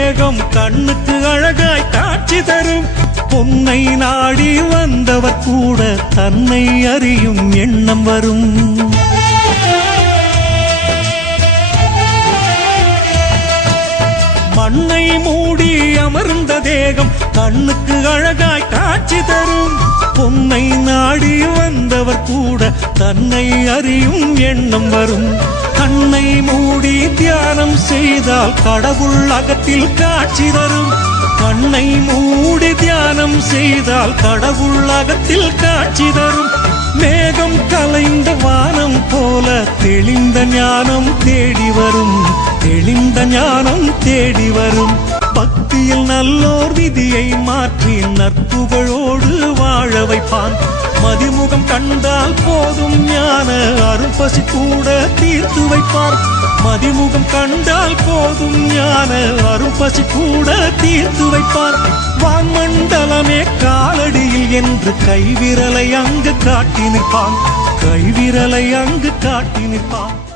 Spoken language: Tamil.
மேகம் கண்ணுக்கு அழகாய் காட்சி தரும். பொன்னை நாடி வந்தவர் கூட தன்னை அறியும் எண்ணம் வரும். மண்ணை மூடி அமர்ந்த தேகம் கண்ணுக்கு அழகாய் காட்சி தரும். பொன்னை நாடி வந்தவர் கூட தன்னை அறியும் எண்ணம் வரும். கண்ணை தியானம் செய்தால் கடவுள் அகத்தில் காட்சி தரும். கண்ணை மூடி தியானம் செய்தால் கடவுள் அகத்தில் காட்சி தரும். மேகம் கலைந்த வானம் போல தெளிந்த ஞானம் தேடி வரும். தெளிந்த ஞானம் தேடி வரும். பக்தியில் நல்லோர் விதியை மாற்றி நற்புகழோடு வாழ வைப்பான். மதிமுகம் கண்டால் போதும் ஞான அருள்பசி கூட தீர்த்து வைப்பார். மதிமுகம் கண்டால் போதும் ஞான அருள்பசி கூட தீர்த்து வைப்பார். வான்மண்டலமே காலடியில் என்று கைவிரலை அங்கு காட்டி நிற்பான். கைவிரலை அங்கு காட்டி நிற்பான்.